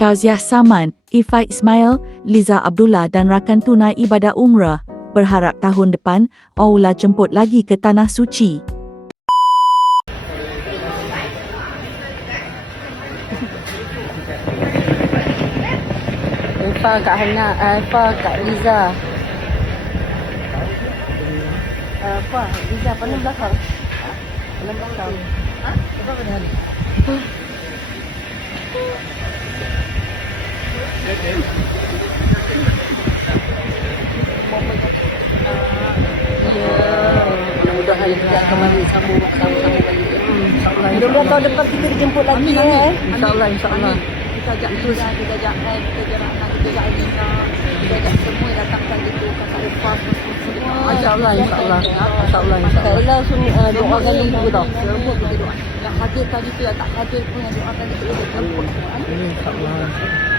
Kauziah Saman, Ifa Ismail, Liza Abdullah dan rakan tunai ibadah umrah berharap tahun depan Allah jemput lagi ke Tanah Suci. Ifa Kak Hana, Ifa Kak Liza. Apa? Liza pandang belakang. Pandang belakang. Ha? Apa pandang? Mudah-mudahan kita kembali sambung balik. InsyaAllah. Mudah-mudahan tahun depan kita dijemput lagi ya. InsyaAllah, insyaAllah. Kita ajak Liza, kita ajak Ed, kita ajak anak, kita ajak Alina, kita ajak semua yang datang tadi tu, kakak Ipah, semua. InsyaAllah, insyaAllah. InsyaAllah, insyaAllah. Kak Ella doakan ibu tau. Semua kita doa. Yang hadir tadi tu, yang tak hadir pun yang doakan kita. InsyaAllah.